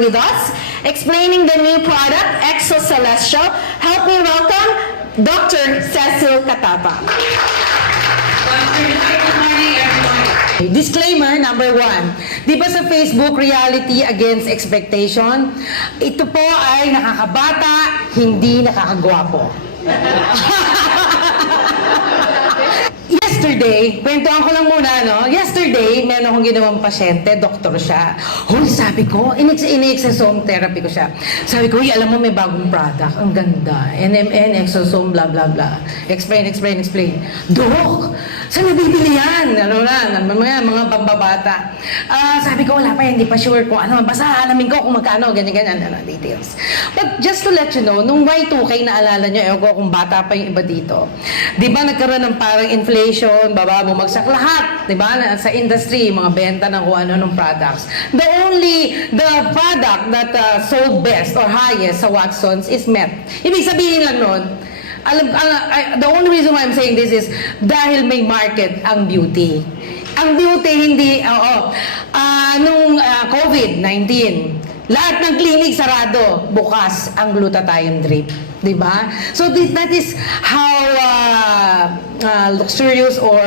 with us, explaining the new product, Exo Celestial. Help me welcome Dr. Cecil Catapa. Good morning, everyone. Disclaimer number 1. Di ba sa Facebook, reality against expectation? Ito po ay nakakabata, hindi nakakagwapo. Yesterday, kwentuhan ko lang muna, no? Yesterday, meron akong ginawang pasyente, doktor siya. Hoy, sabi ko, in-exosome therapy ko siya. Sabi ko, alam mo, may bagong product. Ang ganda. NMN, exosome, blah, blah, blah. Explain. Dok, saan nabibili yan? Ano na, mga pambabata. Sabi ko, wala pa, hindi pa sure kung ano. Basta alamin ko kung magkano, ganyan, details. But just to let you know, nung Y2K, naalala nyo, ewan ko kung bata pa yung iba dito. Di ba nagkaroon ng parang inflation, baba, bumagsak lahat, di ba? Sa industry, mga benta ng kung ano ng products. The product that sold best or highest sa Watsons is Met. Ibig sabihin lang nun, the only reason why I'm saying this is dahil may market ang beauty. Ang beauty hindi, nung COVID-19, lahat ng clinic sarado, bukas ang glutathione drip. Diba? So that is how luxurious or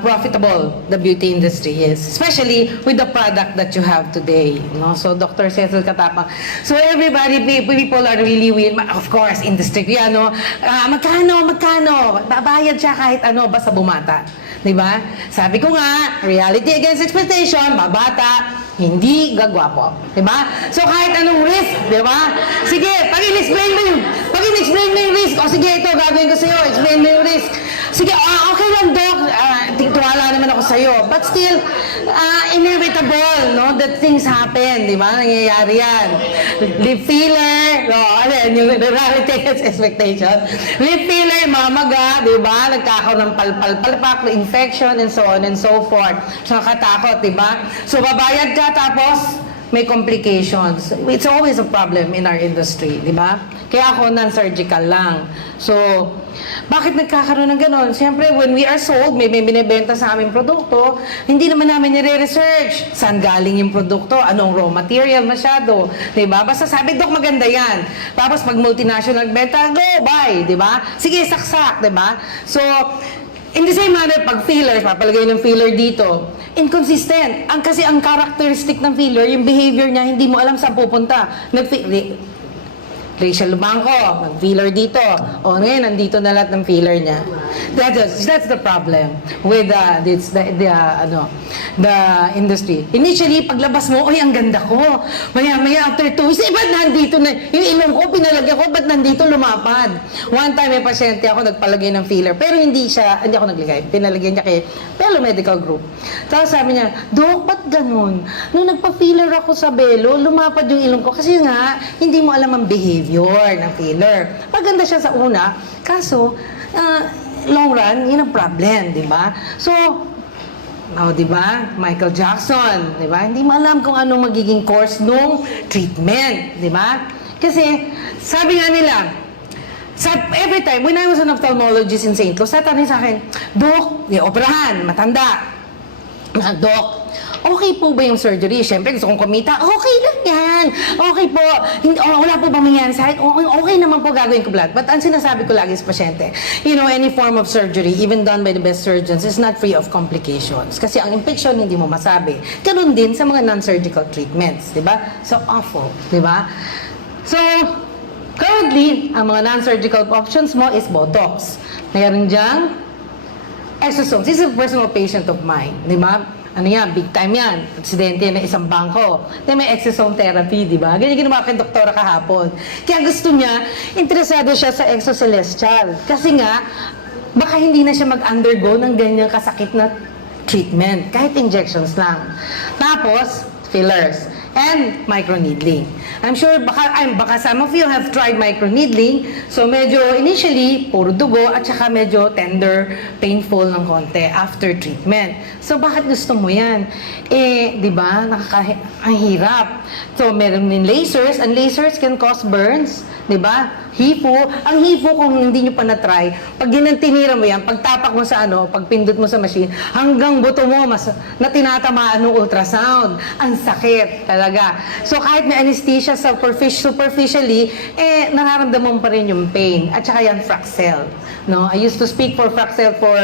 profitable the beauty industry is, especially with the product that you have today. No? So Dr. Cecil Catapa. So everybody, people are really of course, industry yan, no? Magkano? Babayad siya kahit ano, basta bumata. Diba? Sabi ko nga, reality against expectation, babata, hindi gagwapo. Diba? So kahit anong risk, diba? Sige, pag-in-explain mo yung risk. O sige, ito, gagawin ko sa'yo. Explain mo yung risk. Sige, okay lang, Doc. Tiwala naman ako sa'yo. But still, inevitable, no? That things happen, di ba? Nangyayari yan. Lip filler, yung reality against expectation. Lip filler, mamaga, di ba? Nagkakaroon ng palpal-palpak, infection, and so on and so forth. So, nakatakot, di ba? So, babayad ka, tapos may complications. It's always a problem in our industry, di ba? Kaya ako non-surgical lang. So, bakit nagkakaroon ng ganon? Siyempre, when we are sold, may binibenta sa aming produkto, hindi naman namin nire-research. Saan galing yung produkto? Anong raw material masyado? Diba? Basta sabi, Dok, maganda yan. Tapos, pag multinational benta, go, buy. Diba? Sige, saksak. Diba? So, in the same manner, pag filler, papalagay ng filler dito, inconsistent. Kasi ang characteristic ng filler, yung behavior niya, hindi mo alam saan pupunta. Rachel Lumanco, mag-filler dito. O ngayon, nandito na lahat ng filler niya. That's the problem with the industry. Initially, paglabas mo, oy, ang ganda ko. Maya, after 2 weeks, ba't nandito na, yung ilong ko, pinalagyan ko, ba't nandito lumapad? One time, may pasyente ako, nagpalagay ng filler, pero hindi ako naglagay. Pinalagyan niya kay Belo Medical Group. Tapos sabi niya, Dok, ba't ganun? Nung nagpa-filler ako sa Belo, lumapad yung ilong ko. Kasi nga, hindi mo alam ang behavior ng filler. Maganda siya sa una, kaso, long run, yun ang problem, di ba? So, di ba? Michael Jackson, di ba? Hindi mo alam kung anong magiging course nung treatment, di ba? Kasi, sabi nga nila, every time, when I was an ophthalmologist in St. Louis, tatanungin sa akin, Dok, operahan, matanda. Dok, okay po ba yung surgery? Siyempre, gusto kong kumita. Okay lang yan. Okay po. Wala po ba mangyari sa akin? Okay naman po gagawin ko lahat. But ang sinasabi ko lagi sa pasyente, any form of surgery, even done by the best surgeons, is not free of complications. Kasi ang infection, hindi mo masabi. Ganun din sa mga non-surgical treatments. Diba? So, awful. Diba? So, currently, ang mga non-surgical options mo is Botox. Mayroon diyang exosomes. This is a personal patient of mine. Diba? Ano yan, big time yan. Aksidente na isang bangko. Then may exosome therapy, di ba? Ganyan ginawa kay doktora kahapon. Kaya gusto niya, interesado siya sa Exo Celestial. Kasi nga, baka hindi na siya mag-undergo ng ganyang kasakit na treatment. Kahit injections lang. Tapos, fillers. And microneedling. I'm sure baka some of you have tried microneedling. So medyo initially, puro dugo at saka medyo tender, painful ng konti after treatment. So bakit gusto mo yan? Di ba, ang hirap. So meron din lasers, and lasers can cause burns. Di ba? HIFU. Ang HIFU, kung hindi nyo pa na-try, pag ginantinira mo yan, pag tapak mo sa pag pindot mo sa machine, hanggang buto mo na tinatamaan ng ultrasound. Ang sakit talaga. So kahit may anesthesia superficially, nararamdaman mo pa rin yung pain. At saka yan, Fraxel. No? I used to speak for Fraxel for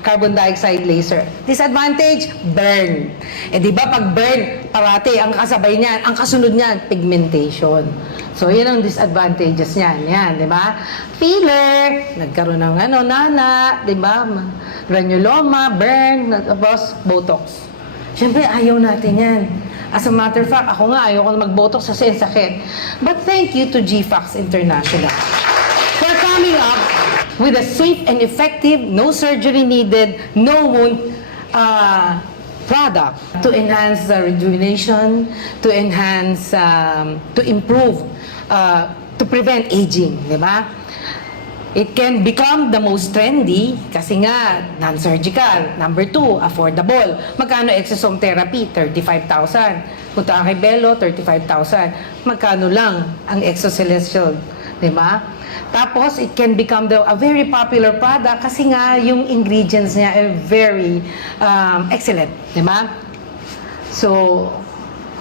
carbon dioxide laser. Disadvantage, burn. Di ba pag burn, parati, ang kasabay niyan, ang kasunod niyan, pigmentation. So, yan ang disadvantages niyan. Yan, di ba? Filler, nagkaroon ng nana, di ba? Granuloma, burn, tapos Botox. Siyempre, ayaw natin yan. As a matter of fact, ako nga, ayaw ko na mag-Botox kasi ang sakit. But thank you to GFAX International for coming up with a safe and effective, no surgery needed, no wound product to enhance rejuvenation, to enhance, to improve, to prevent aging, di ba? It can become the most trendy kasi nga non-surgical. Number 2, affordable. Magkano exosome therapy? 35,000. Punta kay Bello, 35,000. Magkano lang ang exocelestial, di ba? Tapos, it can become a very popular product kasi nga yung ingredients niya are very excellent, di ba? So,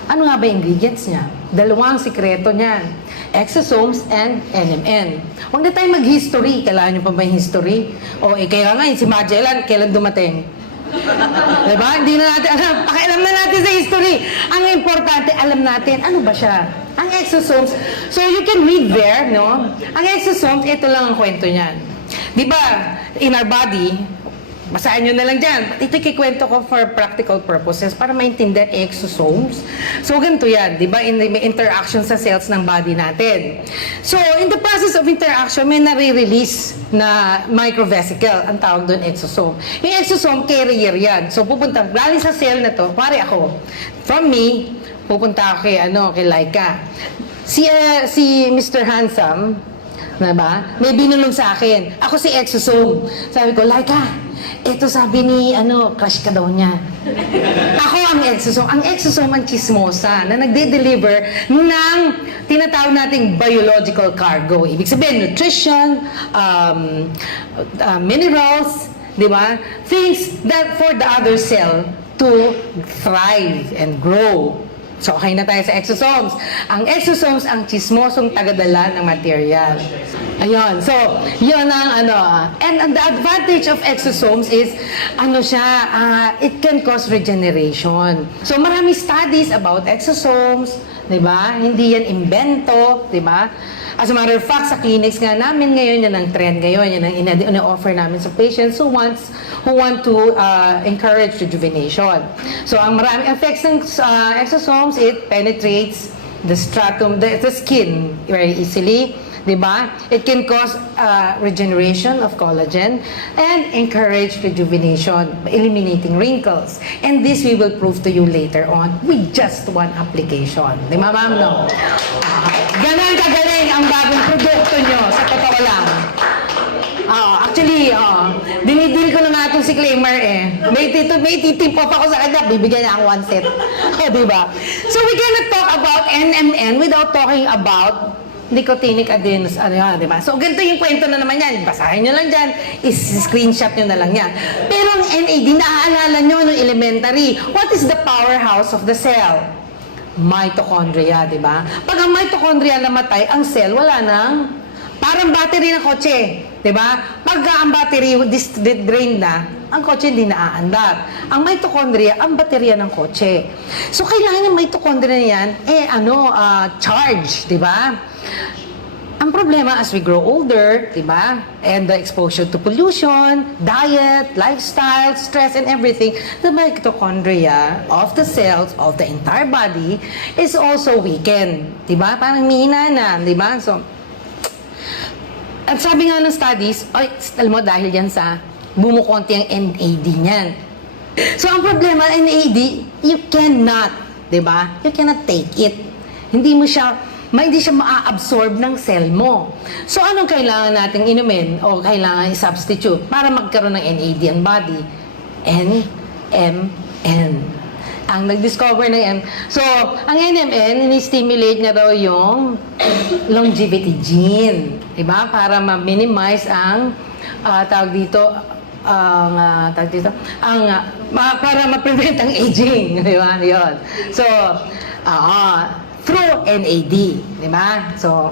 ano nga ba yung ingredients niya? Dalawang sikreto niyan. Exosomes and NMN. Huwag na tayo mag-history. Kailangan nyo pa ba yung history? O, kaya nga, si Magellan, kailan dumating? Diba? Hindi na natin alam. Pakialam na natin sa history. Ang importante, alam natin, ano ba siya? Ang exosomes, so you can read there, no? Ang exosomes, ito lang ang kwento niyan. Di ba, in our body, basahin nyo na lang dyan. Ito kikwento ko for practical purposes para maintindihan exosomes. So, ganito yan, di ba? May interaction sa cells ng body natin. So, in the process of interaction, may nare-release na microvesicle. Ang tawag doon, exosome. Yung exosome, carrier yan. So, pupunta, galing sa cell na to, pare ako, from me, pupunta ako kay Laika. Si Mr. Handsome, diba? May binulong sa akin. Ako si exosome. Sabi ko, Laika, ito sabi ni, crush ka daw niya. Ako ang exosome. Ang exosome ang chismosa na nagde-deliver ng tinatawag nating biological cargo. Ibig sabihin, nutrition, minerals, di ba? Things that for the other cell to thrive and grow. So, okay na tayo sa exosomes. Ang exosomes ang chismosong tagadala ng material. Ayun. So, yun ang And the advantage of exosomes is, it can cause regeneration. So, marami studies about exosomes, di ba? Hindi yan invento, di ba? As a matter of fact, sa clinics nga namin ngayon, yan ang trend ngayon, yan ang ina-offer namin sa patients who want to encourage rejuvenation. So, ang maraming effects ng exosomes, it penetrates the stratum, the skin very easily, di ba? It can cause regeneration of collagen and encourage rejuvenation, eliminating wrinkles. And this we will prove to you later on with just one application. Di ba, ma'am, no? Ganon kagaling ang bagong produkto nyo, sa totoo lang. Actually, dinidil ko na nga itong si Claimer May titip up ako sa kanya, bibigyan niya ang 1 set. Diba? So we cannot talk about NMN without talking about nicotinic adenos, diba? So ganito yung kwento na naman yan. Basahin nyo lang dyan, screenshot nyo na lang yan. Pero ang NAD, naaalala nyo nung elementary, what is the powerhouse of the cell? Mitochondria, di ba? Pag ang mitochondria namatay, ang cell wala nang parang battery ng kotse, di ba? Pag ang battery drained na, ang kotse hindi naaandar. Ang mitochondria, ang baterya ng kotse. So kailangan yung mitochondria na yan, charge, di ba? Ang problema as we grow older, di ba? And the exposure to pollution, diet, lifestyle, stress, and everything, the mitochondria of the cells of the entire body is also weakened. Di ba? Parang mihina na, di ba? So, at sabi nga ng studies, alam mo, dahil yan sa bumukonti ang NAD niyan. So, ang problema, NAD, you cannot, di ba? You cannot take it. Hindi siya maa-absorb ng cell mo. So, anong kailangan nating inumin o kailangan i-substitute para magkaroon ng NAD ang body? NMN. ang nag-discover ng So, ang NMN, ini-stimulate niya daw yung longevity gene. Diba? Para ma-minimize ang tawag dito, para ma-prevent ang aging. Diba? Yun. So, through NAD. Diba? So,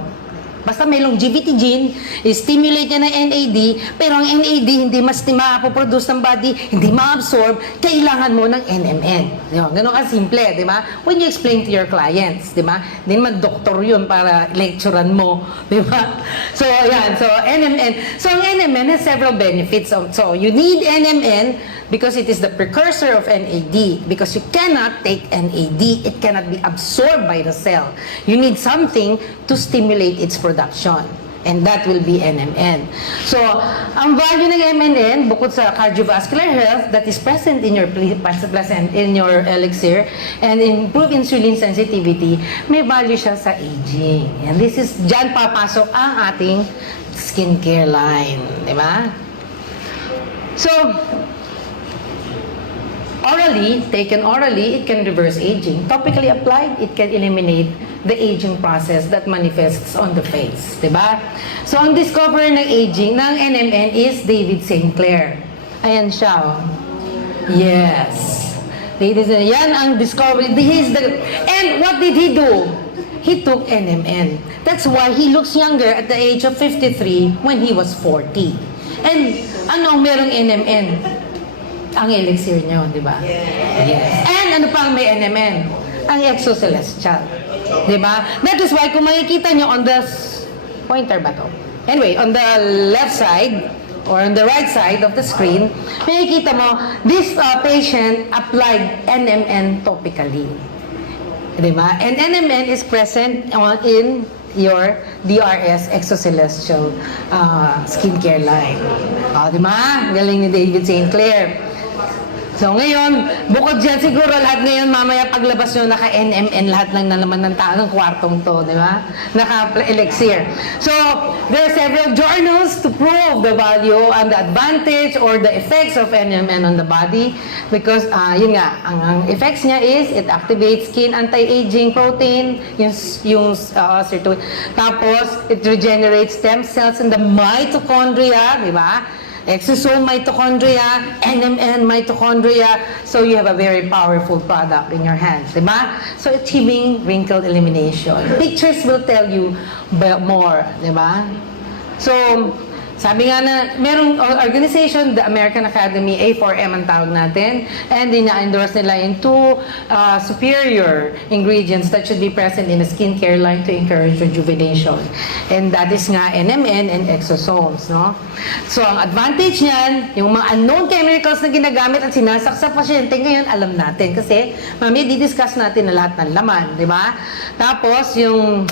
basta may longevity gene, stimulate niya ng NAD, pero ang NAD hindi mas mapoproduce ng body, hindi ma-absorb, kailangan mo ng NMN. Yun, ganun ka simple, di ba? When you explain to your clients, di ba? Hindi naman doktor yun para lecturean mo, di ba? So, yan. So, NMN. So, ang NMN has several benefits. So, you need NMN because it is the precursor of NAD. Because you cannot take NAD, it cannot be absorbed by the cell. You need something to stimulate its production. And that will be NMN. So, ang value ng MNN, bukod sa cardiovascular health that is present in your in your elixir and improve insulin sensitivity, may value siya sa aging. And this is, dyan papasok ang ating skincare line. Di ba? So, taken orally, it can reverse aging. Topically applied, it can eliminate the aging process that manifests on the face. Diba? So, ang discoverer ng aging ng NMN is David St. Clair. Ayan siya. Oh. Yes. Yan ang discovery. And what did he do? He took NMN. That's why he looks younger at the age of 53 when he was 40. And ano ang merong NMN? Ang elixir nyo, di ba? Yes. And ano pang may NMN? Ang exocelestial. Di ba? That is why kung makikita nyo on the pointer ba to? Anyway, on the left side or on the right side of the screen, makikita mo, this patient applied NMN topically. Di ba? And NMN is present in your DRS exocelestial skincare line. Di ba? Galing ni David St. Clair. So ngayon, bukod dyan, siguro lahat ngayon, mamaya paglabas nyo, naka-NMN lahat lang na naman ng tao ng kwartong to, di ba? Naka-elixir. So, there are several journals to prove the value and the advantage or the effects of NMN on the body because, yun nga, ang effects niya is, it activates skin anti-aging protein, yung tapos, it regenerates stem cells in the mitochondria, di ba? Exosome mitochondria, NMN mitochondria, so you have a very powerful product in your hands, diba? So achieving wrinkle elimination. Pictures will tell you more, diba? So, sabi nga na, merong organization, the American Academy, A4M ang tawag natin, and ina-endorse nila yung two superior ingredients that should be present in a skincare line to encourage rejuvenation. And that is nga NMN and exosomes, no? So, ang advantage niyan, yung mga unknown chemicals na ginagamit at sinasak sa pasyente, ngayon alam natin. Kasi, mami, di-discuss natin na lahat ng laman, di ba? Tapos, yung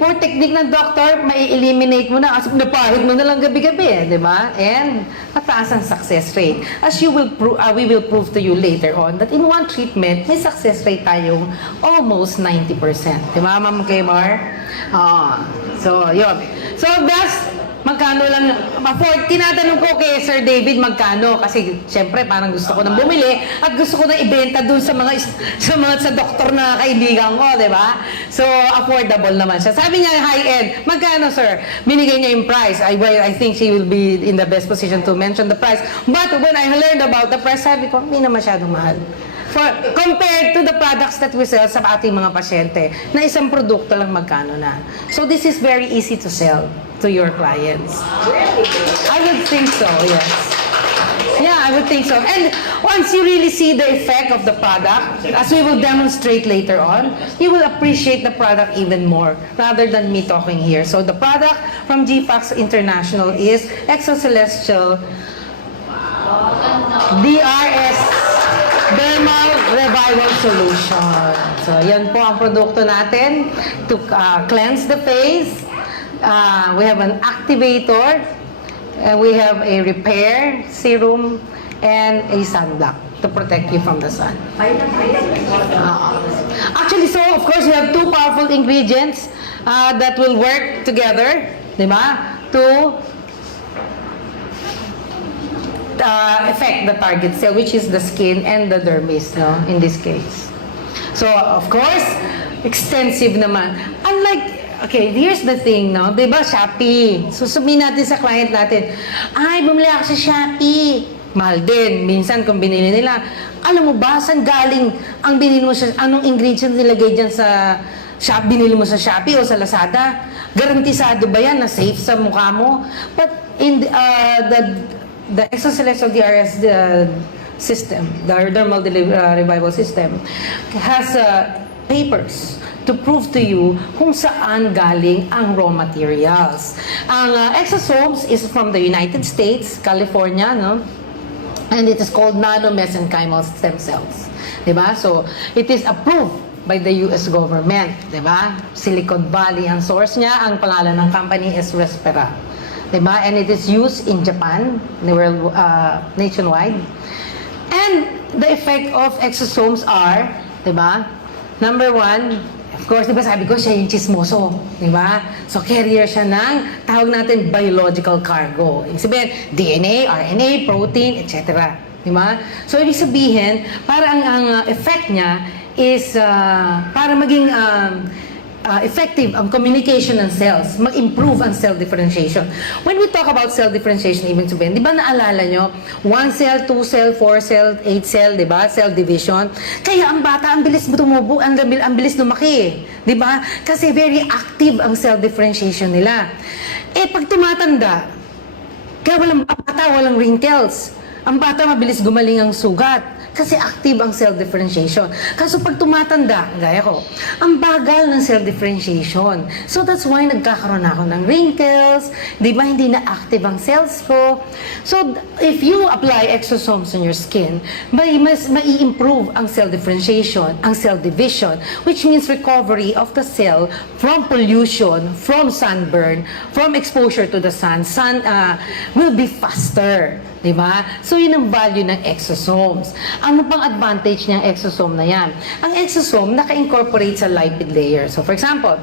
poor technique ng doctor, mai-eliminate mo na kasi napahid mo na lang gabi-gabi, di ba? And mataas ang success rate. As we will prove to you later on that in one treatment, may success rate tayong almost 90%. Di ba, Ma'am Kmar? So, yun. So, that's magkano lang, tinatanong ko kay Sir David magkano kasi syempre parang gusto ko nang bumili at gusto ko nang ibenta dun sa doktor na kaibigan ko, di ba? So, affordable naman siya. Sabi niya, high-end. Magkano, sir? Binigay niya yung price. I think she will be in the best position to mention the price. But when I learned about the price, sabi ko, hindi na masyadong mahal. Compared to the products that we sell sa ating mga pasyente, na isang produkto lang magkano na. So, this is very easy to sell to your clients. I would think so, yes. Yeah, I would think so. And once you really see the effect of the product, as we will demonstrate later on, you will appreciate the product even more rather than me talking here. So the product from GFAX International is Exocelestial DRS Dermal Revival Solution. So yan po ang produkto natin to cleanse the face. We have an activator, we have a repair serum, and a sunblock to protect you from the sun. Actually, so of course, we have two powerful ingredients that will work together, di ba? To affect the target cell, which is the skin and the dermis, no, in this case. So, of course, extensive naman. Okay, here's the thing, no? Diba, Shopee. So, sabihin natin sa client natin, ay, bumili ako sa Shopee. Mahal din. Minsan, kung binili nila, alam mo ba, saan galing ang binili mo siya, anong ingredients nilagay dyan sa binili mo sa Shopee o sa Lazada? Garantisado ba yan na safe sa mukha mo? But in the exocelestial DRS system, the dermal revival system, has papers to prove to you kung saan galing ang raw materials. Ang exosomes is from the United States, California, no? And it is called nano-mesenchymal stem cells. Diba? So, it is approved by the US government. Diba? Silicon Valley ang source niya. Ang pangalan ng company is Respera. Diba? And it is used in Japan, nationwide. And the effect of exosomes are, diba? Number one, of course, diba sabi ko, siya yung chismoso. Diba? So, carrier siya ng, tawag natin, biological cargo. Ibig sabihin, DNA, RNA, protein, etc. Diba? So, ibig sabihin, parang ang effect niya is para maging effective ang communication ng cells, mag-improve ang cell differentiation. When we talk about cell differentiation, ibig sabihin, di ba naalala nyo, 1 cell, 2 cell, 4 cell, 8 cell, di ba? Cell division. Kaya ang bata, ang bilis tumubo, ang bilis lumaki. Di ba? Kasi very active ang cell differentiation nila. Eh, pag tumatanda, kaya walang bata, walang wrinkles. Ang bata, mabilis gumaling ang sugat. Kasi active ang cell differentiation. Kaso pag tumatanda, gaya ko, ang bagal ng cell differentiation. So that's why nagkakaroon ako ng wrinkles, di ba hindi na active ang cells ko. So if you apply exosomes on your skin, mai-improve ang cell differentiation, ang cell division, which means recovery of the cell from pollution, from sunburn, from exposure to the sun. Sun will be faster. Diba? So, yun ang value ng exosomes. Ano pang advantage ng exosome na yan? Ang exosome, naka-incorporate sa lipid layer. So, for example,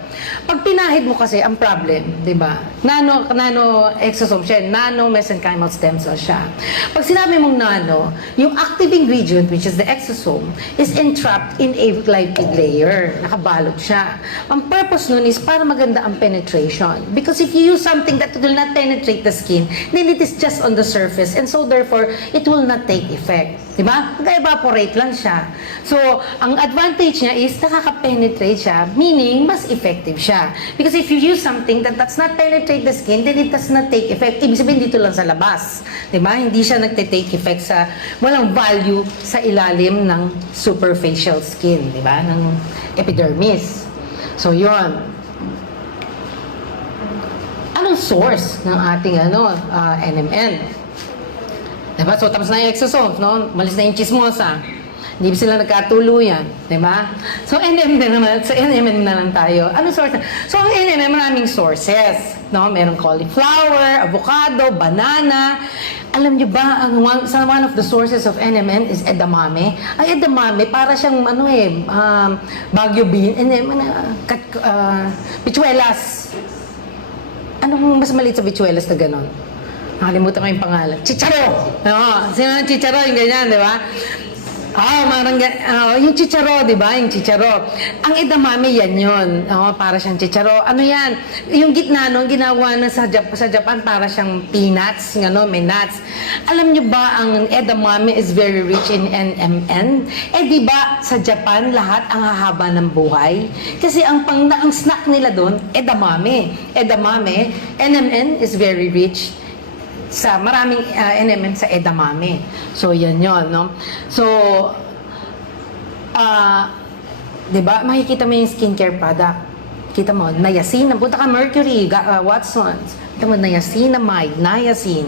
pag pinahid mo kasi, ang problem, diba? Nano exosome siya, nano-mesenchymal stem cell siya. Pag sinabi mong nano, yung active ingredient, which is the exosome, is entrapped in a lipid layer. Nakabalot siya. Ang purpose nun is para maganda ang penetration. Because if you use something that will not penetrate the skin, then it is just on the surface. And so therefore, it will not take effect. Diba? Mag-evaporate lang siya. So, ang advantage niya is nakaka-penetrate siya, meaning mas effective siya. Because if you use something that does not penetrate the skin, then it does not take effect. Ibig sabihin dito lang sa labas. Diba? Hindi siya nagte-take effect sa, walang value sa ilalim ng superficial skin. Diba? Ng epidermis. So, yun. Anong source ng ating NMN? Diba? So, tapos na yung exosomes, no? Malis na yung chismosa. Hindi sila nagkatuluyan. Diba? So, NMN naman. So, NMN na lang tayo. Ano source? So, ang NMN, maraming sources. No? Merong cauliflower, avocado, banana. Alam nyo ba, one of the sources of NMN is edamame. Ang edamame, para siyang, Baguio bean. Bichuelas. Anong mas maliit sa bichuelas na ganon? Nakalimutan ko yung pangalan. Chicharo! Oo, sino ang chicharo? Yung ganyan, di ba? Yung chicharo, di ba? Yung chicharo. Ang edamame, yan yun. Para siyang chicharo. Ano yan? Yung gitna, ginawa na sa Japan, para siyang peanuts, may nuts. Alam nyo ba, ang edamame is very rich in NMN? Di ba, sa Japan, lahat ang hahaba ng buhay? Kasi ang snack nila doon, edamame. Edamame, NMN is very rich sa maraming NMN sa edamame. So, yan yon, no? So, diba, makikita mo yung skincare product. Kita mo, niacin. Punta ka Mercury, Watsons. Kita mo, niacinamide, niacin.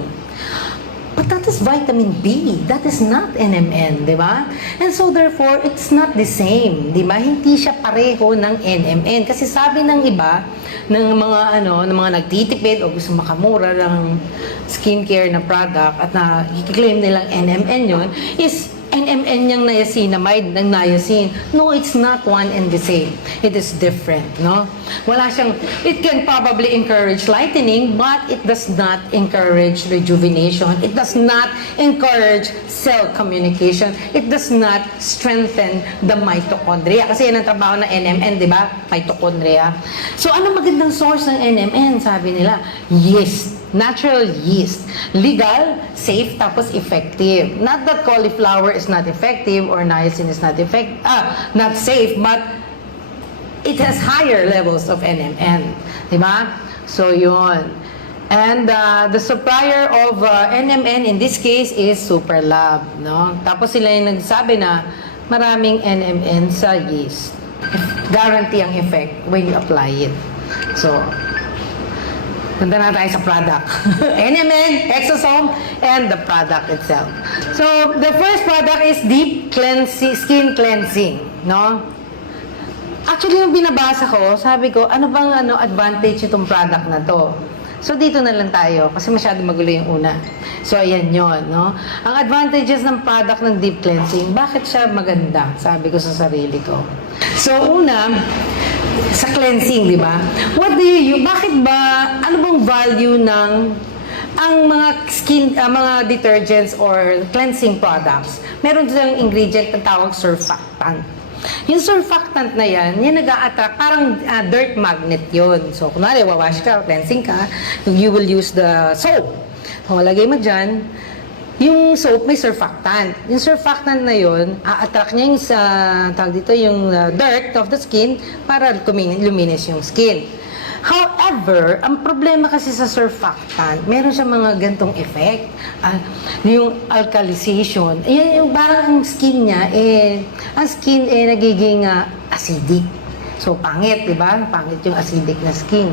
But that is vitamin B. That is not NMN, di ba? And so therefore, it's not the same, di ba? Hindi siya pareho ng NMN. Kasi sabi ng iba, ng mga nagtitipid o gusto makamura ng skincare na product at na i-claim nilang NMN yun, is NMN niyang niacinamide ng niacin. No, it's not one and the same. It is different, no? Wala siyang, it can probably encourage lightening, but it does not encourage rejuvenation. It does not encourage cell communication. It does not strengthen the mitochondria. Kasi yan ang trabaho ng NMN, di ba? Mitochondria. So, ano magandang source ng NMN? Sabi nila, yeast. Natural yeast. Legal, safe, tapos effective. Not that cauliflower is not effective or niacin is not not safe, but it has higher levels of NMN. Diba? So, yun. And the supplier of NMN in this case is Superlab. No? Tapos sila yung nagsabi na maraming NMN sa yeast. Guarantee ang effect when you apply it. So, punta na tayo sa product. NMN, exosome, and the product itself. So, the first product is deep cleansing, skin cleansing. No? Actually, nung binabasa ko, sabi ko, ano bang advantage itong product na to? So, dito na lang tayo kasi masyado magulo yung una. So, ayan yon, no? Ang advantages ng product ng deep cleansing, bakit siya maganda? Sabi ko sa sarili ko. So, una, sa cleansing, di ba? What do you use? Bakit ba, ano bang value ng ang mga mga detergents or cleansing products? Meron silang ingredient na tawag surfactant. Yung surfactant na yan nag-a-attract, parang dirt magnet yon. So, kunwari, wawash ka, cleansing ka, you will use the soap. Kung lagay mo dyan, yung soap may surfactant. Yung surfactant na yun, a-attract niya yung tawag dito, yung dirt of the skin para luminis yung skin. However, ang problema kasi sa surfactant, meron siya mga gantong effect. Yung alkalization. Yan yung parang ang skin niya, nagiging acidic. So, pangit, di ba? Pangit yung acidic na skin.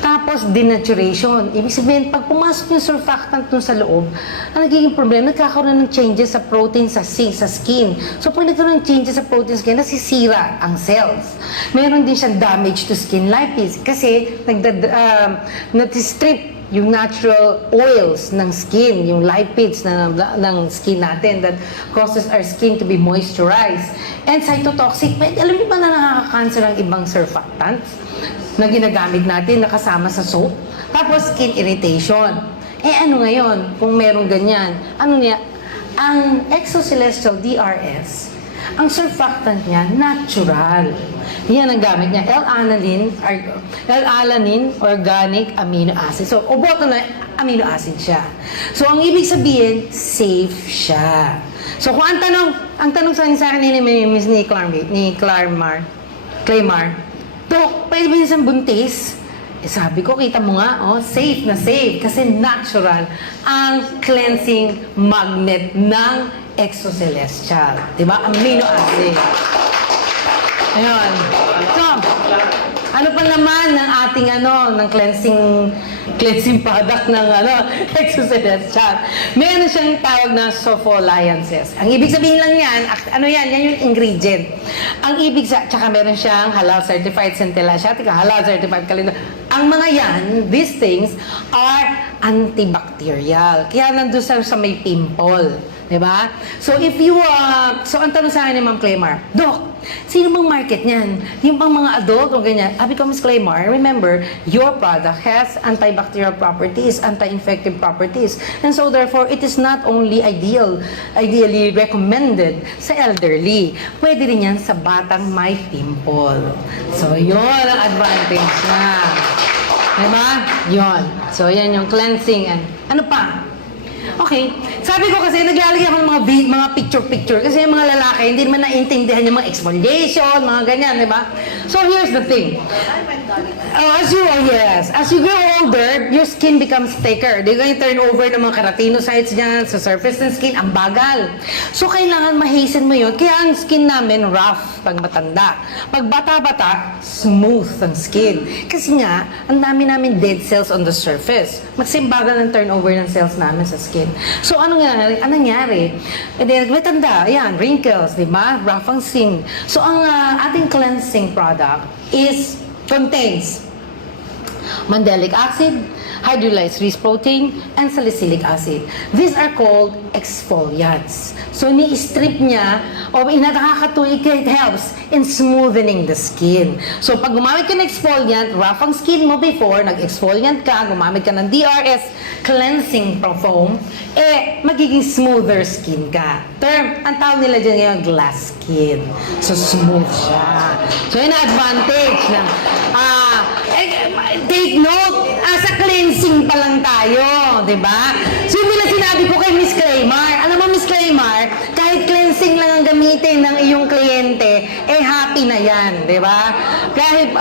Tapos, denaturation. Ibig sabihin, pag pumasok yung surfactant dun sa loob, ang nagiging problema, nagkakaroon ng changes sa protein sa skin. So, pag nagkaroon ng changes sa protein sa skin, nasisira ang cells. Meron din siyang damage to skin lipids kasi nag-strip yung natural oils ng skin, yung lipids ng skin natin that causes our skin to be moisturized. And cytotoxic, alam niyo ba na nakaka-cancer ang ibang surfactants na ginagamit natin, nakasama sa soap? Tapos skin irritation. Ano ngayon, kung merong ganyan? Ano niya? Ang Exocelestial DRS, ang surfactant niya, natural. Yan ang gamit niya. L-alanine organic amino acid. So, oboto na amino acid siya. So, ang ibig sabihin, safe siya. So, kung ang tanong sa akin ni Claymar, Dok, pwede ba isang buntis? Sabi ko, kita mo nga, safe na safe. Kasi natural ang cleansing magnet ng Exocelestial. Diba? Amino acid. Ayun. So, ano pa naman ng ating ng cleansing product ng Exocelestial? Meron siyang tawag na sulfoliances. Ang ibig sabihin lang yan, yan yung ingredient. Ang ibig tsaka meron siyang halal certified centella asiatica, halal certified calendar. Ang mga yan, these things are antibacterial. Kaya nandun sa may pimple. Diba? So, ang tanong sa akin ni Ma'am Claymar, Dok, sino bang market niyan? Yung bang mga adult o ganyan? Sabi ko, Ms. Claymar, remember, your product has antibacterial properties, anti-infective properties. And so, therefore, it is not only ideally recommended sa elderly. Pwede rin yan sa batang may pimple. So, yun ang advantage na. Diba? Yun. So, yan yung cleansing. And ano pa? Okay. Sabi ko kasi, naglalagay ako ng mga picture-picture. Kasi yung mga lalaki, hindi naman naiintindihan yung mga exfoliation, mga ganyan, di ba? So, here's the thing. As you grow older, your skin becomes thicker. Di ba yung turnover ng mga keratinocytes dyan sa surface ng skin, ang bagal. So, kailangan ma-hasten mo yun. Kaya ang skin namin, rough pag matanda. Pag bata-bata, smooth ang skin. Kasi nga, ang dami namin dead cells on the surface. Magsimbagal ang turnover ng cells namin sa skin. So, ano nangyari? May tanda, ayan, wrinkles, di ba? Rough ang skin. So, ang ating cleansing product contains mandelic acid, hydrolyzed yeast protein, and salicylic acid. These are called exfoliants. So, ni-strip niya, o nakakatuloy, it helps in smoothening the skin. So, pag gumamit ka ng exfoliant, rough ang skin mo before, nag-exfoliant ka, gumamit ka ng DRS cleansing foam, magiging smoother skin ka. Ang tawag nila dyan ngayon, glass skin. So, smooth siya. So, yun ang advantage na, take note, as a cleansing pa lang tayo, di ba? So, yung nila sinabi ko kay Miss Claymar, alam mo, Miss Claymar, kahit cleansing lang ang gamitin ng iyong kliyente, happy na yan, di ba? Kahit,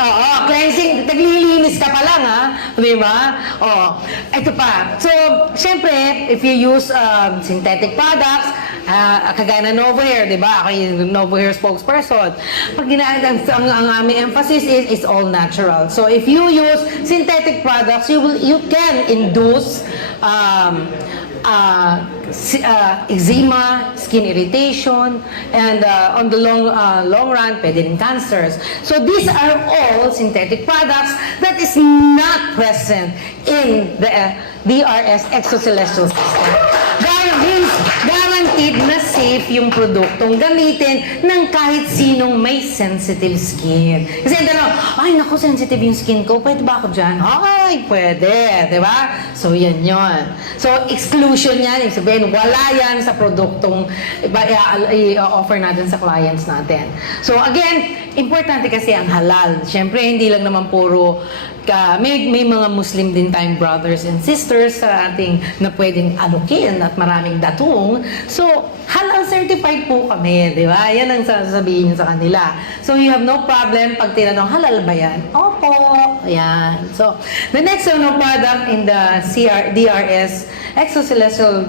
cleansing, naglilinis ka pa lang, ha? Di ba? Ito pa. So, syempre, if you use synthetic products, kagaya na Novohair, di ba? Ako yung Novohair spokesperson. Pag ang aming emphasis is it's all natural. So, if you use synthetic products, you can induce eczema, skin irritation, and on the long run, pwede rin cancers. So these are all synthetic products that is not present in the DRS exocelestial system. Guaranteed na safe yung produktong gamitin ng kahit sinong may sensitive skin. Kasi ay naku, sensitive yung skin ko, pwede ba ako dyan? Ay, pwede, di ba? So, yan yon. So, exclusion yan, ibig sabihin, wala yan sa produktong i-offer natin sa clients natin. So, again, importante kasi ang halal. Siyempre, hindi lang naman puro may mga Muslim din tayong brothers and sisters sa ating na pwedeng alukin at maraming datong. So, halal certified po kami, di ba? Yan ang sasabihin sa kanila. So, you have no problem pag tinanong, halal ba yan? Opo. Yan. So, the next product in the DRS exocelestial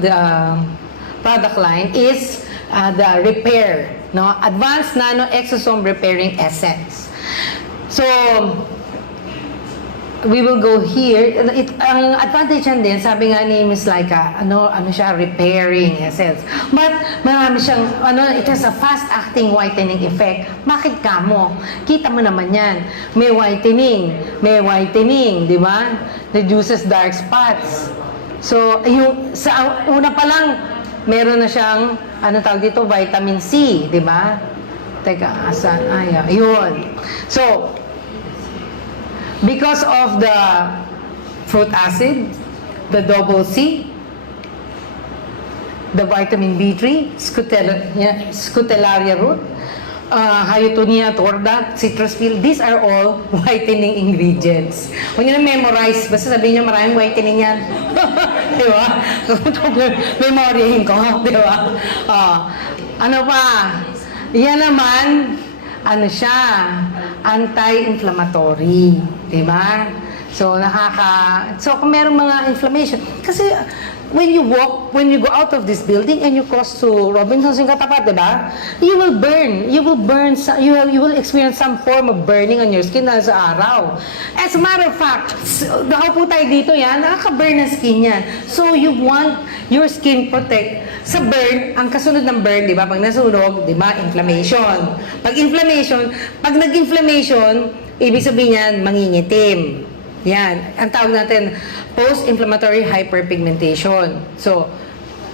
product line is the repair, no? Advanced Nano Exosome Repairing Essence. So, we will go here. Ang advantage yan din, sabi nga ni Ms. Laika, ano siya, repairing essence. But, marami siyang, it has a fast-acting whitening effect. Bakit ka mo? Kita mo naman yan. May whitening, di ba? Reduces dark spots. So, sa una pa lang, meron na siyang, tawag dito, vitamin C, di ba? Teka, asan? Yun. So, because of the fruit acid, the double C, the vitamin B3, Scutellaria root, Hyotonia torda, citrus peel, these are all whitening ingredients. Huwag nyo na memorize, basta sabihin nyo maraming whitening yan. Di ba? Memoryahin ko, di ba? Ano pa? Yan naman, siya, anti-inflammatory, di ba? So, kung merong mga inflammation, kasi when you go out of this building and you cross to Robinson's yung katapat, di ba? You will experience some form of burning on your skin dahil sa araw. As a matter of fact, nakaupo tayo dito yan, nakaka-burn ang skin yan. So, you want your skin protect sa burn, ang kasunod ng burn, di ba? Pag nasunog, di ba? Inflammation. Pag nag-inflammation, ibig sabihin yan, mangingitim. Yan. Ang tawag natin, post-inflammatory hyperpigmentation. So,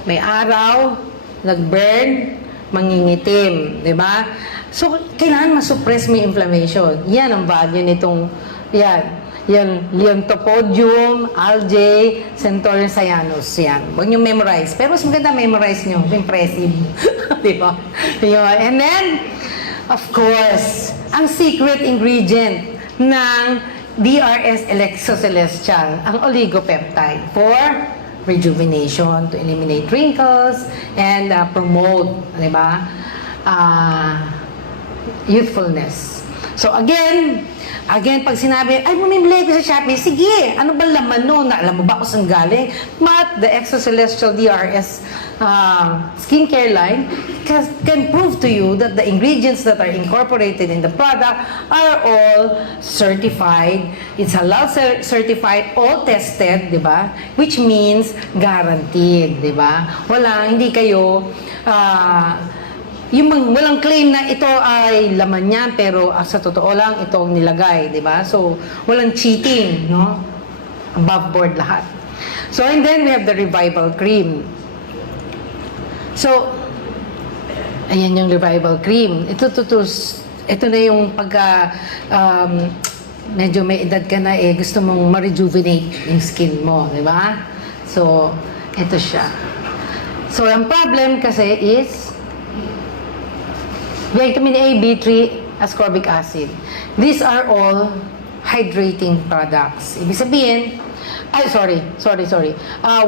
may araw, nag-burn, mangingitim. Di ba? So, kailangan masuppress mo yung inflammation. Yan ang value nitong, yan, Leontopodium, algae, Centaureum cyanus. Yan. Huwag nyo memorize. Pero mas maganda memorize nyo. Impressive. Di ba? And then, of course, ang secret ingredient ng DRS Exocelestial, ang oligopeptide for rejuvenation, to eliminate wrinkles, and promote, di ba, youthfulness. So again, pag sinabi, ay, bumibili ko sa Shopee, sige, ano ba laman nun? Alam mo ba kung saan galing? But the Exocelestial DRS skincare line can prove to you that the ingredients that are incorporated in the product are all certified. It's halal certified, all tested, di ba? Which means guaranteed, di ba? Hindi kayo walang claim na ito ay laman niya, pero sa totoo lang, ito ang nilagay, di ba? So, walang cheating, no? above board lahat. So, and then we have the Revival Cream. So, ayan yung Revival Cream. Ito na yung pagka medyo may edad ka na gusto mong ma-rejuvenate yung skin mo, di ba? So, ito siya. So, ang problem kasi is vitamin A, B3, ascorbic acid. These are all hydrating products. Ibig sabihin,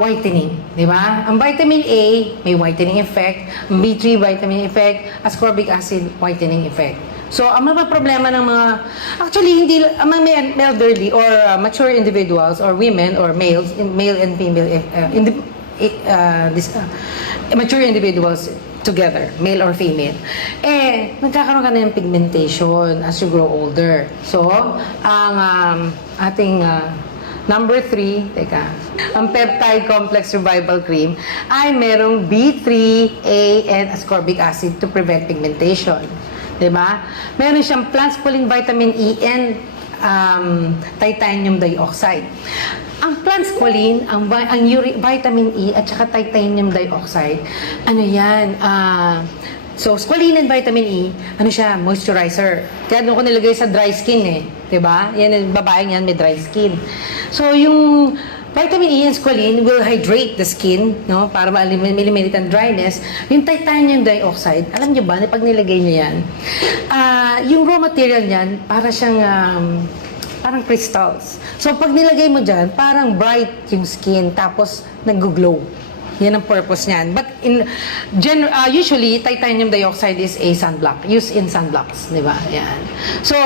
whitening, di ba? Ang vitamin A, may whitening effect. Ang B3, vitamin effect. Ascorbic acid, whitening effect. So, ang mga problema ng mga, actually, hindi, ang mga elderly or mature individuals or women or males, male and female, mature individuals together, male or female, nagkakaroon ka na ng pigmentation as you grow older. So, ang ating number 3, ang peptide complex revival cream ay merong B3, A, and ascorbic acid to prevent pigmentation. Diba? Meron siyang plant-squalene vitamin E and titanium dioxide. Ang plant-squalene, ang vitamin E at saka titanium dioxide, ano yan? So, squalene and vitamin E, ano siya? Moisturizer. Kaya doon ko nilagay sa dry skin eh. Diba? Yan, yung babaeng yan may dry skin. So, yung vitamin E and squalene will hydrate the skin, no? Para ma-eliminate ang dryness. Yung titanium dioxide, alam nyo ba, pag nilagay nyo yan, yung raw material niyan, para siyang, parang crystals. So, pag nilagay mo dyan, parang bright yung skin, tapos nag-glow. Yan ang purpose niyan. But usually, titanium dioxide is a sunblock. Used in sunblocks, di ba? Yan. So,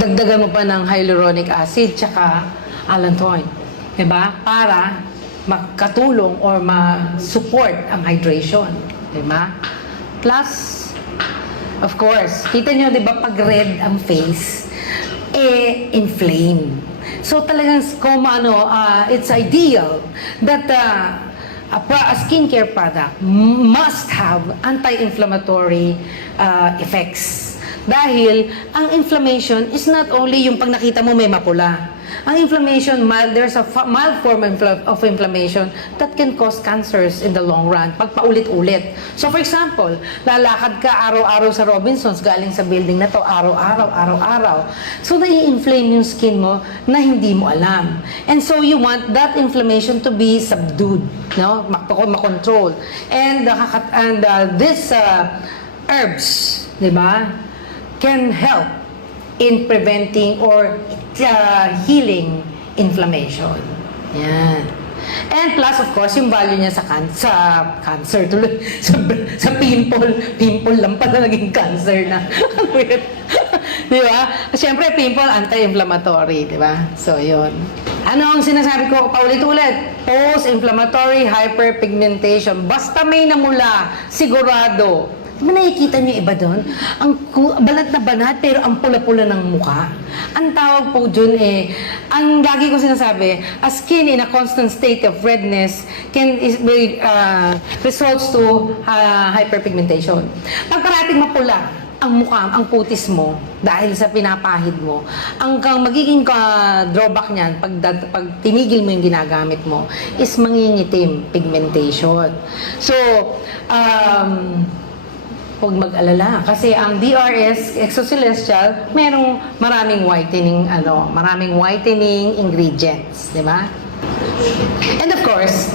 dagdagan mo pa ng hyaluronic acid, tsaka allantoin. Di ba? Para makatulong or ma-support ang hydration. Di ba? Plus, of course, kita nyo, di ba, pag red ang face, inflame. So talagang it's ideal that a skincare product must have anti-inflammatory effects. Dahil ang inflammation is not only yung pag nakita mo may mapula. Ang inflammation, there's a mild form of inflammation that can cause cancers in the long run pag paulit-ulit. So for example, lalakad ka araw-araw sa Robinsons galing sa building na to, araw-araw. So nai-inflame yung skin mo na hindi mo alam. And so you want that inflammation to be subdued, no? Makontrol. And this herbs, di ba, can help in preventing or healing inflammation. Yan. And plus, of course, yung value niya sa cancer, tuloy, sa pimple lang pala naging cancer na. Di ba? Siyempre, pimple, anti-inflammatory, di ba? So, yun. Ano ang sinasabi ko paulit-ulit? Post-inflammatory hyperpigmentation. Basta may namula, sigurado. Di ba nakikita niyo iba doon? Ang balat na banat, pero ang pula-pula ng mukha. Ang tawag po dun ang lagi ko sinasabi, a skin in a constant state of redness results to hyperpigmentation. Pag parating mapula ang mukha, ang putis mo, dahil sa pinapahid mo, ang magiging drawback niyan, pag tinigil mo yung ginagamit mo, is mangingitim, pigmentation. So, huwag mag-alala kasi ang DRS Exocelestial merong maraming whitening ingredients, di ba? And of course,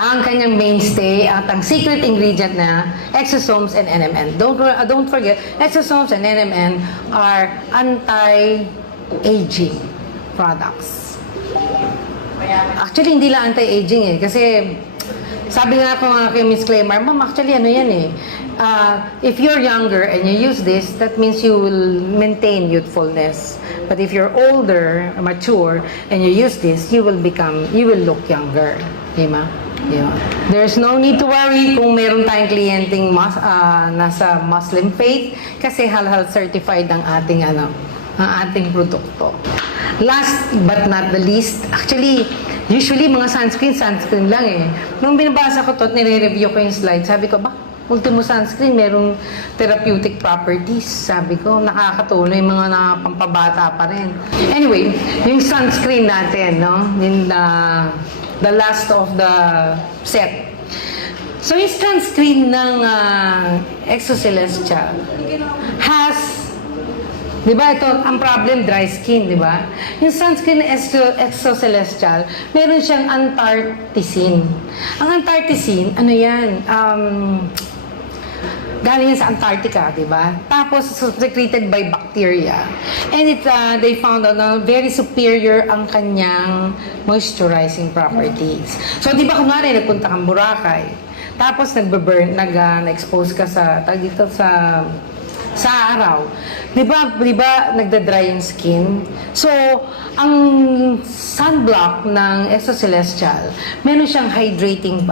ang kanyang mainstay at ang secret ingredient na exosomes and NMN. Don't forget, exosomes and NMN are anti-aging products. Actually, hindi lang anti-aging kasi sabi nga ako kay Miss Claymar, ma'am, actually ano yan if you're younger and you use this, that means you will maintain youthfulness. But if you're older, mature, and you use this, you will look younger. Diba? Yeah. There's no need to worry kung meron tayong kliyenteng nasa Muslim faith kasi halal certified ang ating produkto. Last but not the least, actually, usually mga sunscreen lang Nung binabasa ko to at nire-review ko yung slide, sabi ko, Ultimo Sunscreen, merong therapeutic properties. Sabi ko, nakakatulong yung mga pampabata pa rin. Anyway, yung sunscreen natin, no? Yung the last of the set. So, yung sunscreen ng Exocelestial has, di ba ito, ang problem, dry skin, di ba? Yung sunscreen ng Exocelestial, meron siyang antarcticin. Ang antarcticin, ano yan? Galing yan sa Antarctica, di ba? Tapos, secreted by bacteria. And they found out na very superior ang kanyang moisturizing properties. So, di ba kunwari, nagpunta kang Boracay, tapos nag-expose ka sa araw. Di ba nagda-dry yung skin? So, ang sunblock ng Exocelestial, meron siyang hydrating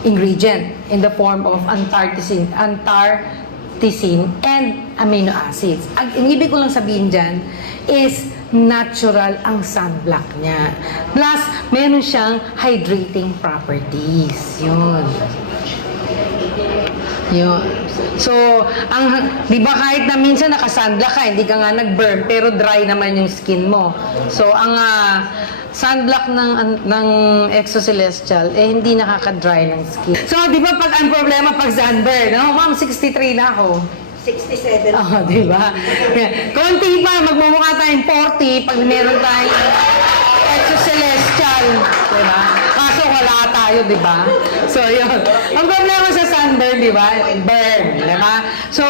ingredient in the form of antarcticin and amino acids. Ang ibig ko lang sabihin dyan is natural ang sunblock niya. Plus, meron siyang hydrating properties. Yun. So, di ba kahit na minsan naka-sunblock ka, hindi ka nga nag-burn, pero dry naman yung skin mo. So, ang sunblock ng Exocelestial, hindi nakaka-dry ng skin. So, di ba pag ang problema pag sunburn, no? Ma'am, 63 na ako. 67. Oo, di ba? Konti pa, magmumukha tayong 40 pag meron tayong Exocelestial. Di ba? Kaso wala tayo, di ba? So, yun. Ang problema sa sunburn, di ba? Burn, di ba? So,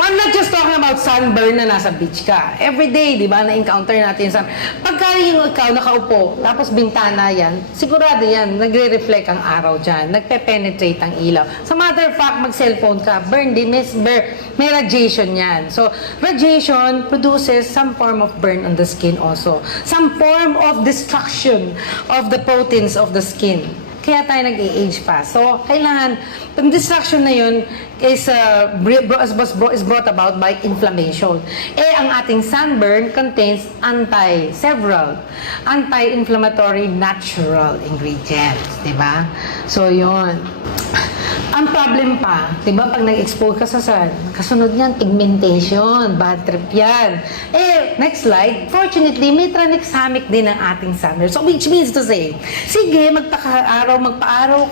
I'm not just talking about sunburn na nasa beach ka. Every day, di ba, na-encounter natin yung sun. Pagka yung ikaw nakaupo, tapos bintana yan, sigurado yan, nagre-reflect ang araw dyan, nagpe-penetrate ang ilaw. Sa matter of fact, mag-cellphone ka, burn din, may radiation yan. So, radiation produces some form of burn on the skin also. Some form of destruction of the proteins of the skin. Kaya tayo nag-age pa. So, kailangan, yung distraction na yun is brought about by inflammation. Ang ating sunburn contains several anti-inflammatory natural ingredients. Diba? So, yun. Ang problem pa, di ba, pag nag-expose ka sa sun, kasunod niyan, pigmentation, bad trip yan. Next slide, fortunately, may tranexamic din ang ating sunburn. So, which means to say, sige, magpa-araw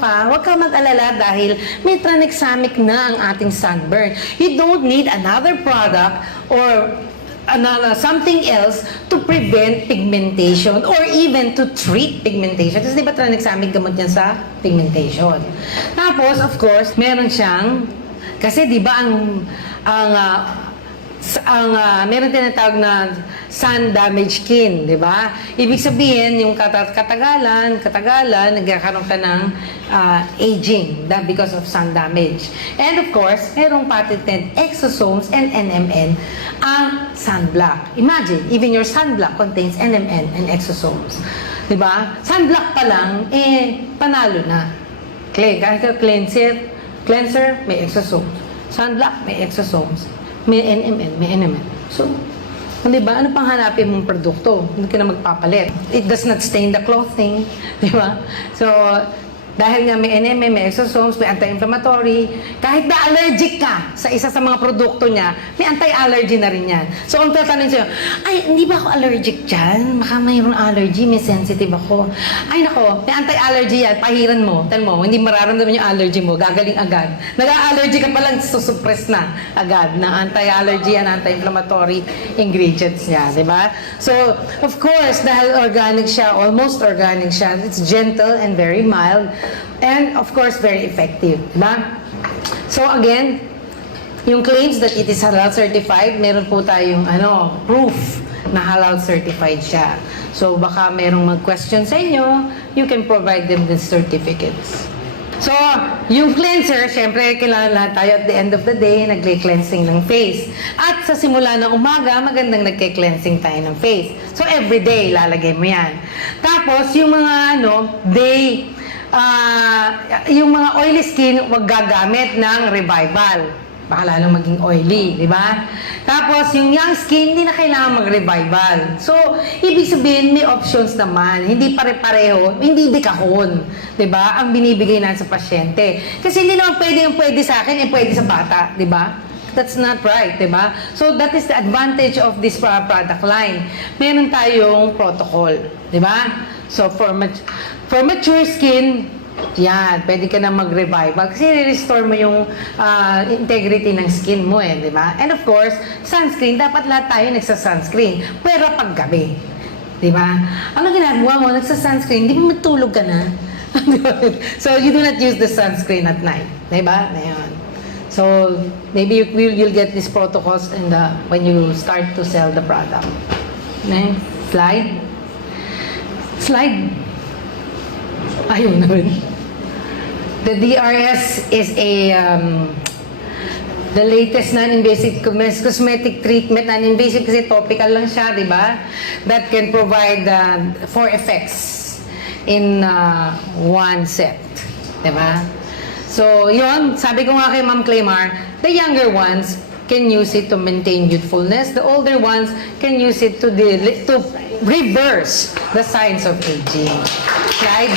ka, huwag ka mag-alala dahil may tranexamic na ang ating sunburn. You don't need another product or something else to prevent pigmentation or even to treat pigmentation. Kasi di ba tranexamic gamot yan sa pigmentation? Tapos, of course, meron siyang, kasi di ba meron tinatawag na sun damaged skin, di ba? Ibig sabihin, yung katagalan, nagkakaroon ka ng aging because of sun damage. And of course, merong patented exosomes and NMN ang sunblock. Imagine, even your sunblock contains NMN and exosomes. Di ba? Sunblock pa lang, panalo na. Kahit cleanser, may exosomes. Sunblock, may exosomes. May NMN, may NMN. So, di ba? Ano pang hanapin mong produkto? Hindi ka na magpapalit. It does not stain the clothing. Di ba? So, dahil nga may NMN, may exosomes, may anti-inflammatory, kahit na allergic ka sa isa sa mga produkto niya, may anti-allergy na rin yan. So, kung tatanungin sa'yo, ay, hindi ba ako allergic dyan? Baka mayroong allergy, may sensitive ako. Ay, nako, may anti-allergy yan, pahiran mo. Tell mo, hindi mararamdaman yung allergy mo, gagaling agad. Nag-allergy ka palang, susuppress na agad ng anti-allergy and anti-inflammatory ingredients niya, di ba? So, of course, dahil organic siya, almost organic siya, it's gentle and very mild. And of course, very effective. Diba? So again, yung claims that it is halal certified, meron po tayong proof na halal certified siya. So baka merong mag-question sa inyo, you can provide them the certificates. So, yung cleanser, syempre, kailangan lahat tayo at the end of the day, nagke-cleansing ng face. At sa simula ng umaga, magandang nagke-cleansing tayo ng face. So, everyday, lalagay mo yan. Tapos, yung mga yung mga oily skin, wag gagamit ng Revival. baka lalong maging oily, di ba? Tapos, yung young skin, hindi na kailangan mag-revival. So, ibig sabihin, may options naman. Hindi pare-pareho, hindi dekahon. Di ba? Ang binibigay natin sa pasyente. Kasi hindi naman pwede yung pwede sa akin, yung pwede sa bata. Di ba? That's not right, di ba? So, that is the advantage of this product line. Meron tayong protocol. Di ba? So, for mature skin, yan, pwede ka na mag-revival kasi restore mo yung integrity ng skin mo di ba? And of course, sunscreen, dapat lahat tayo nagsa-sunscreen. Pero pag gabi, di ba? Ano ginagawa mo? Nagsa-sunscreen, di ba matulog ka na? So, you do not use the sunscreen at night. Di ba? Ayan. So, maybe you'll get these protocols when you start to sell the product. Next slide. Slide. Ayun na rin. The DRS is the latest non-invasive cosmetic treatment. Non-invasive kasi topical lang siya, di ba? That can provide 4 effects in one set. Di ba? So, yun, sabi ko nga kay Ma'am Claymar, the younger ones can use it to maintain youthfulness. The older ones can use it to reverse the signs of aging. Slide.